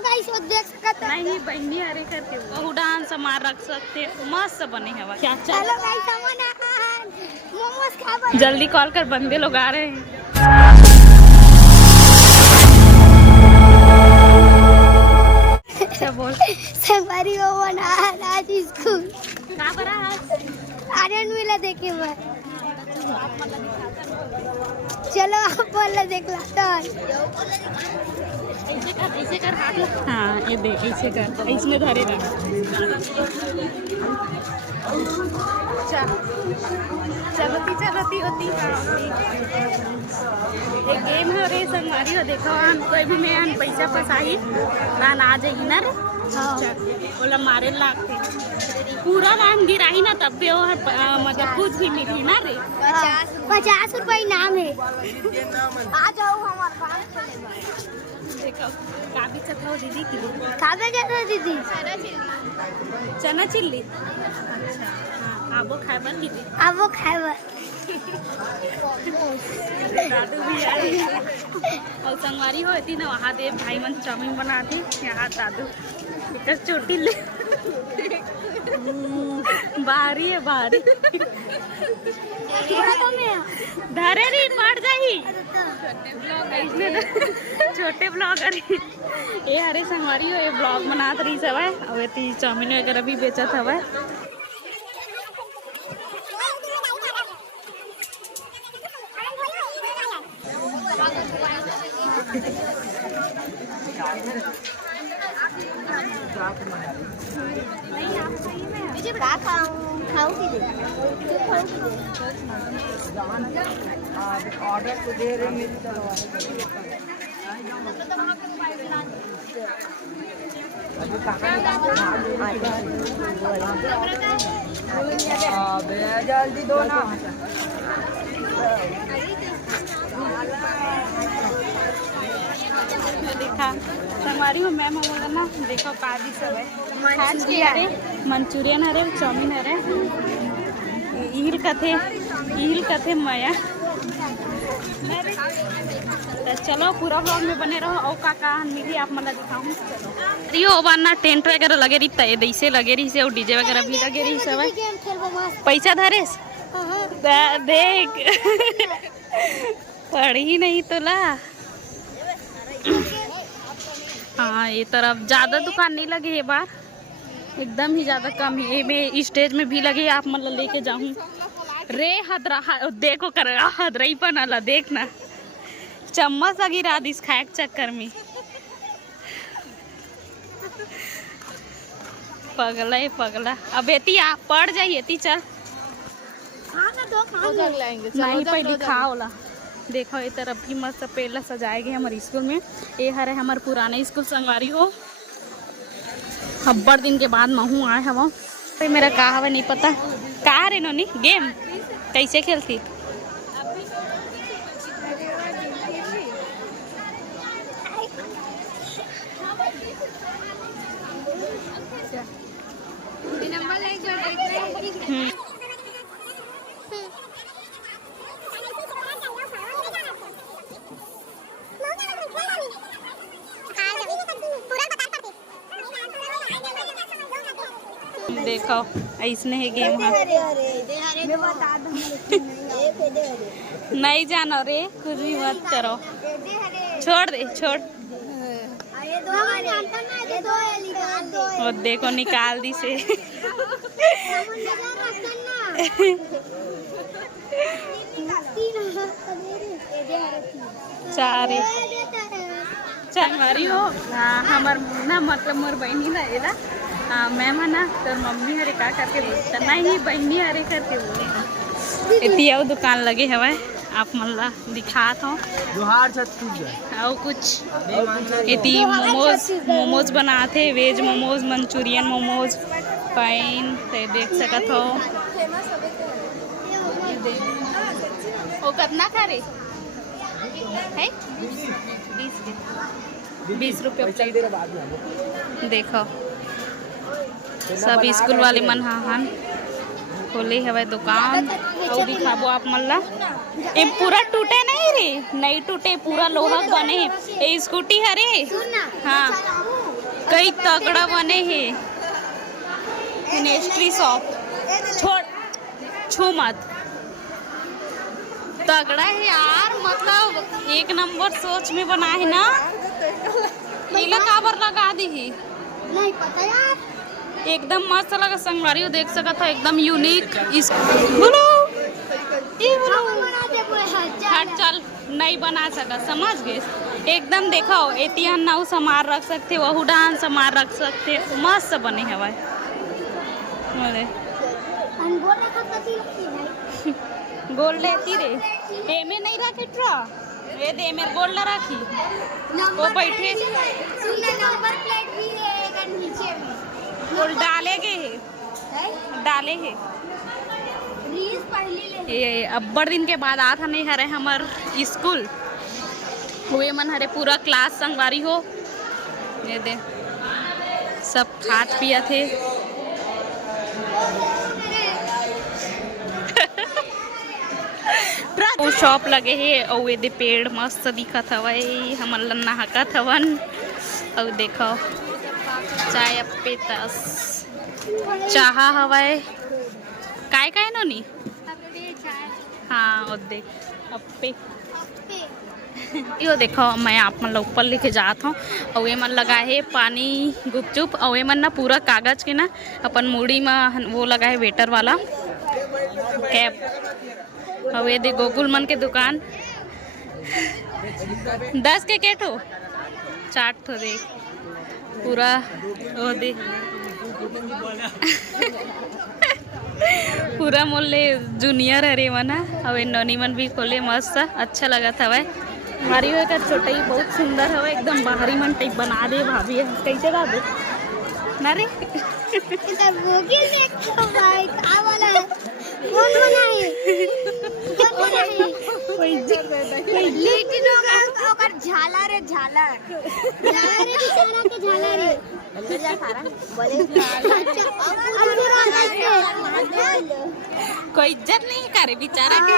Guys वो देख सकते नहीं बहनी अरे करके वो डांस सामान रख सकते मस्त बने हवा क्या हेलो गाइस सामान मोमोज खाबो जल्दी कॉल कर बंदे लोग आ रहे हैं क्या बोल संगवारी वो बना आज स्कूल का बरा आर्यन मिला देखे मैं चलो आप बोल देख लाता ऐसे कर हाथ हाँ ये देख ऐसे कर इसमें धरेगा चलती होती एक गेम है रे संगवारी हो देखो कोई भी मैं पैसा फसाई रान आ जाएगी ना रे बोला मारे लागते पूरा रान गिराही ना तब भी वो मतलब कुछ भी मिली ना रे 50 रुपए इनाम है आ जाओ हमारे पास देखो काफी चखो दीदी की खाबे जाता दीदी चना चिल्ली अच्छा हाँ आबो खाए दीदी अब वो खाए दादू भी आए और संगवारी होती ना वहाँ दे भाई मन चाउमीन बनाते यहाँ दादू इतना चोटी ले बाहरी है बाहरी धरे रही पड़ जाही छोटे ब्लॉगर ये हरे संगवारी हो ये ब्लॉग बनात रही सब है और ये चाउमीन वगैरह भी बेचत हवा ऑर्डर तो दे रहे मेरी जल्दी दो ना देखा संगवारी हो मैम बोला ना देखो कादी सब है मंचूरियन हरे चाउमीन हरे ईल कथे माया चलो पूरा ब्लॉग में बने रहो और का मिली आप मतलब दिखाऊँ रियो बाना टेंट वगैरह लगे रही तय दैसे लगे रही से और डीजे वगैरह भी लगे रही सब पैसा धरेस देख पढ़ी नहीं तो ला हाँ ये तरफ ज्यादा दुकान नहीं लगे है बार एकदम ही ज्यादा कम है मैं स्टेज में भी लगे आप मतलब लेके जाऊँ रे हदरा देखो कर हदराई पर नाला देखना चम्मच लगी रात इस खाए के चक्कर में पगला अब एती आप पड़ जाइए ती चल नहीं पहले खाओला देखो ये तरफ भी मस्त पेड़ सजाए हमारे स्कूल में ये हरे हमारे पुराने स्कूल संगवारी हो हब्बड़ दिन के बाद महू आए हम मेरा कहा हवा नहीं पता कहा रे नोनी गेम कैसे खेलती देखो ऐसने है गेम है नहीं जानो रे कुछ भी मत करो छोड़ दे छोड़ और देखो निकाल दी से चारे चंगवारी हो हमार ना मतलब मोर बहनी ना एला मैम है ना तो मम्मी हरे का करके बोलता नहीं बहनी हरे करके बोले इतनी और दुकान लगे हवा आप मल्ला दिखात हो और कुछ इतनी मोमोज बनाते वेज मोमोज मंचूरियन मोमोज फाइन तो देख सकत हो वो कितना खा रहे है 20 रुपये देखो सब स्कूल वाले मन हन खोले हवे दुकान और दिखाबो आप मल्ला ये पूरा टूटे नहीं रे नहीं टूटे पूरा लोहा बने ये स्कूटी हरे हाँ कई तगड़ा बने है पेस्ट्री शॉप। छोड़ छू मत, तगड़ा है यार, मतलब एक नंबर सोच में बना है ना। नीला काबर लगा दी है, नहीं पता यार। एकदम मस्त लगा। संगवारी देख सका था, एकदम यूनिक। बोलो ये बोलो हट चल, नहीं बना सका, समझ गए। एकदम देखो एतिहान नाउ समार रख सकते, वहू डांस समार रख सकते, मस्त बने हवा। गोल लेती रे एमे नहीं रखी ट्रा, ये दे मेरे गोल ला रखी। वो बैठे नंबर प्लेट भी है नीचे में, गोल डालेगे है, डाले है। ये अब्बड़ दिन के बाद आता नहीं हरे हमार स्कूल हुए मन हरे पूरा क्लास संगवारी हो। ये दे सब खात पिया थे। वो शॉप लगे है और ये दे पेड़ मस्त दिखत हवे, हमन ला नहाकत हवन। और देखो चाय अपे तस चाह हवे काय काय नो नी। हाँ और देख अपे यो देखो मैं आप मन ला ऊपर लेके जात हूँ। और ये मन लगा है पानी गुपचुप, और ये मन ना पूरा कागज के ना अपन मुड़ी में वो लगा है वेटर वाला कैप। और ये दे गोकुल मन के दुकान 10 के केठो 4 ठो दे पूरा वो दे पूरा मोले जूनियर हरे मना। और ननी मन भी खोले मस्त अच्छा लगा था भाई। हमारी का छोटा ही बहुत सुंदर है, एकदम बाहरी मन टाइप बना दे भाभी। कैसे दा दे ना रे कौन बनाए लेकिन ओकर झालर है, झालर झालर है, सारा के झालर है। कोई इज्जत नहीं करे बेचारा के।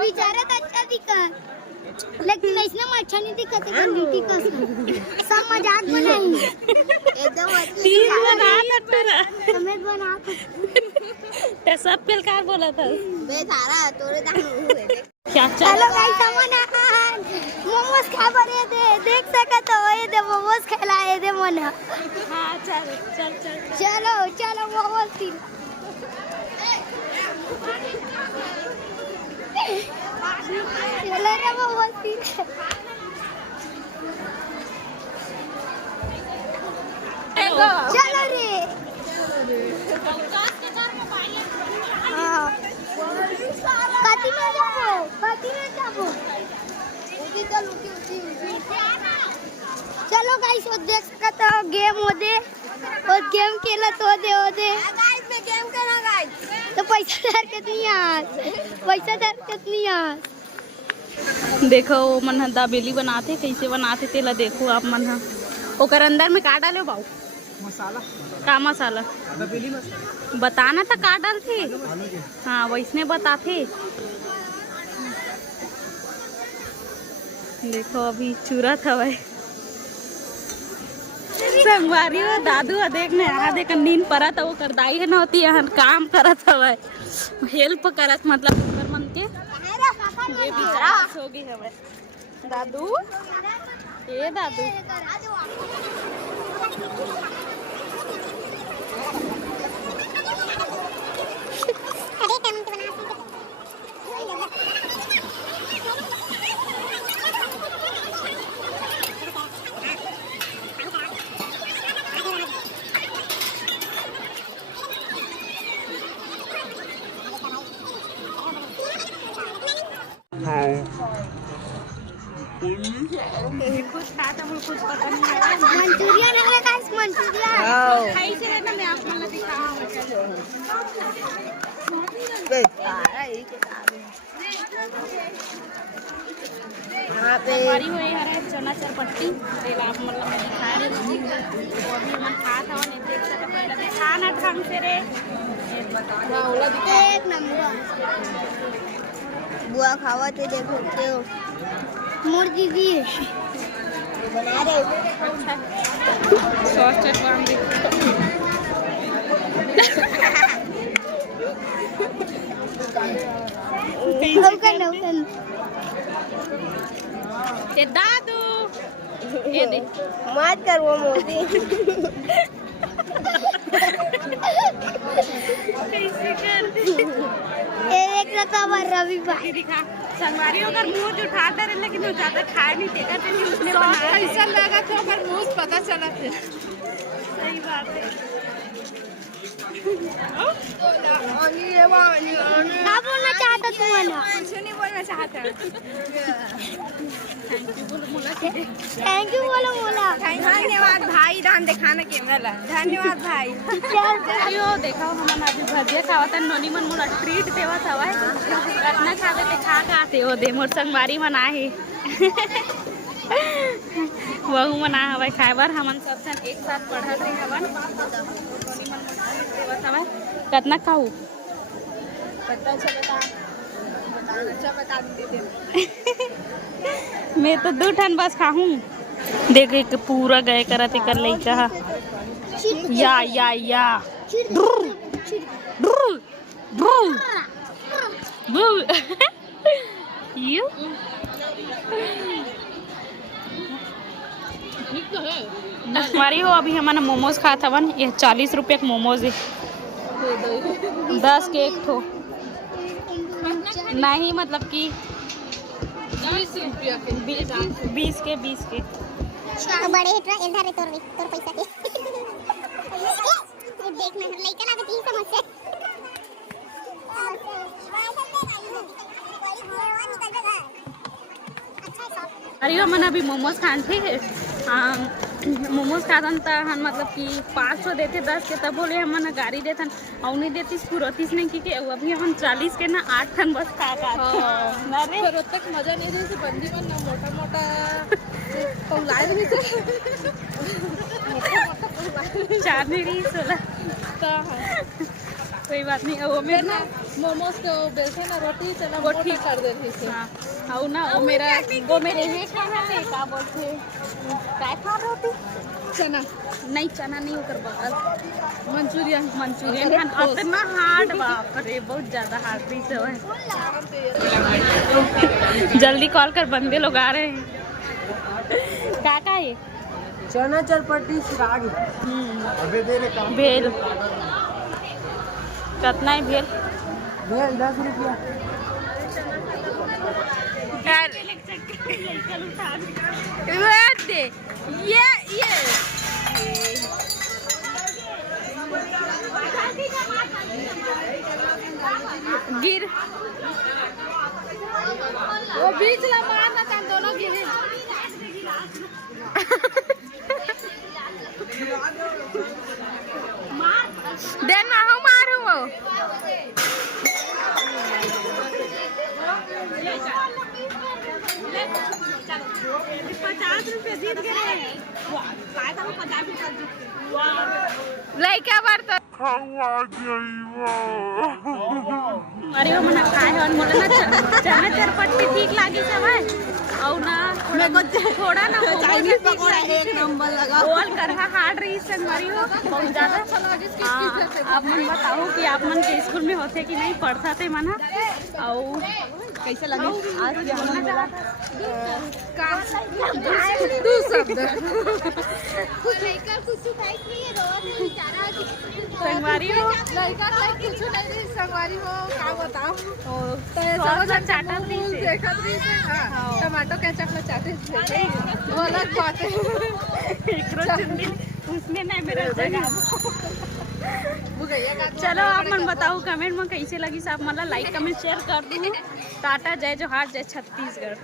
बेचारा तो अच्छा दिखा, लेकिन इसने में अच्छा नहीं दिखा था। ड्यूटी का सब मजाक बनाई, एकदम अच्छी बना तोरा समेत बना ते सब पेलकार बोला था बे सारा तोरे दाम क्या। चलो गाइस सामान मोमोज खा बरे दे देख सका तो ये दे मोमोज खिलाए दे मन। हां चल चल चल चलो चलो मोमोज पी चलो रे मोमोज पी। चलो रे कति में जाबो चलो गाइस वो देख सकते हो गेम हो दे और गेम खेला तो दे गाइस में गेम करना गाइस तो पैसा दर कितनी आज देखो वो मन दाबेली बनाते कैसे बनाते तेला देखो आप मन। ओकर अंदर में का डालो बाऊ मसाला, का मसाला दाबेली मसाला बताना था का डालते। हाँ वैसने बताते। देखो अभी चूरा था भाई संगवारी हो दादू देखने आ देख नींद पड़ा था वो कर दाई है ना होती है काम करत हवे हेल्प करत मतलब ओकर मन के ये बेचारा सो गई हवे। दादू ए दादू कुछ खाता मुझे कुछ पता नहीं है। मंचूरियन है गाइस मंचूरियन खाई से ना मैं आप मन दिखाऊं बे सारा एक यहाँ पे हमारी हुई है चना चरपट्टी तेल आप मतलब मैं दिखा रही हूँ। वो अभी मन खा था नहीं देख सकते पहले दिखा ना ढंग से रे एक नंबर बुआ खावा थे देख सकते हो मोर दीदी बना रहे सॉस चटवान दे ते दादू ये दे मत कर वो मोदी। कैसे कर एक रता रवि भाई दिखा संगवारी अगर मुंह उठाता रहे लेकिन वो ज्यादा खाए नहीं देता तो उसने ऐसा लगा तो अगर मुंह पता चला फिर। सही बात है क्या बोलना चाहता तू है ना? कुछ नहीं बोलना चाहता। थैंक यू बोलो बोला। धन्यवाद भाई, दान दिखाना कैमरा। धन्यवाद भाई। यो देखो हमन अभी भजिया खावत नोनी मन मोला ट्रीट देवत हवय कतना खावे ते खा आते हो दे मोर संगवारी मन आहे वहु मन आ हवय खाए बर हमन सब जन एक साथ पढ़त रहे हवन नोनी मन देवत हवय कतना खाऊ मैं तो 2 ठन बस खाहूं देख एक पूरा गए करत कर लइका या यू हमारी हो अभी हमारा मोमोज खात हवन ये 40 रुपये का मोमोज है 10 के एक ठो नहीं मतलब कि 20 रुपया के 20 के बड़े इधर है तोर पैसा के देखना लइका ना तीन समस्या अरे मन अभी मोमोज खान थे मोमोज खातन त हन मतलब कि 500 देते 10 के तब बोले हमन गाड़ी देथन और नहीं देतीस पुरतीस नहीं कि अभी हम 40 के ना 8 ठन बस खा ना रे तक मजा नहीं रही बंदी में ना मोटा मोटा पौलाए रही थे चार नहीं 16 कोई बात नहीं वो मेरा ना मोमोज तो बेसन ना रोटी चना वो ठीक कर दे रही थी। और ना वो मेरे ये खाना है क्या बोलते क्या खा रोटी चना चना नहीं होकर बगल मंचूरियन खान इतना हार्ड बाप रे बहुत ज्यादा हार्ड पीस है जल्दी कॉल कर बंदे लोग आ रहे हैं क्या है चना चरपटी रागी भेल कितना है भेल 10 रुपया ये गिर वो बीच ला मारना था दोनों गिरे देना हो मारू वो 50 रुपये जीत गए लइका बार तो अरे वो मना खाए और मोला ना चना चरपट्टी ठीक लागी सब है और ना थोड़ा ना चाइनीज पकौड़ा एक नंबर लगा गोल करहा हार्ड रही संगवारी हो बहुत ज्यादा आप मन बताओ कि आप मन के स्कूल में होते कि नहीं पढ़ता थे मना और कैसे लगे आज तू शब्द संगवारी हो लड़का कुछ नहीं संगवारी हो क्या बताओ चाटा टमाटो केचप में चाटे वो अलग बात है उसने नहीं मेरा जगह चलो आप मन बताओ कमेंट में कैसे लगी आप मतलब लाइक कमेंट शेयर कर दू टाटा जय जोहार जय छत्तीसगढ़।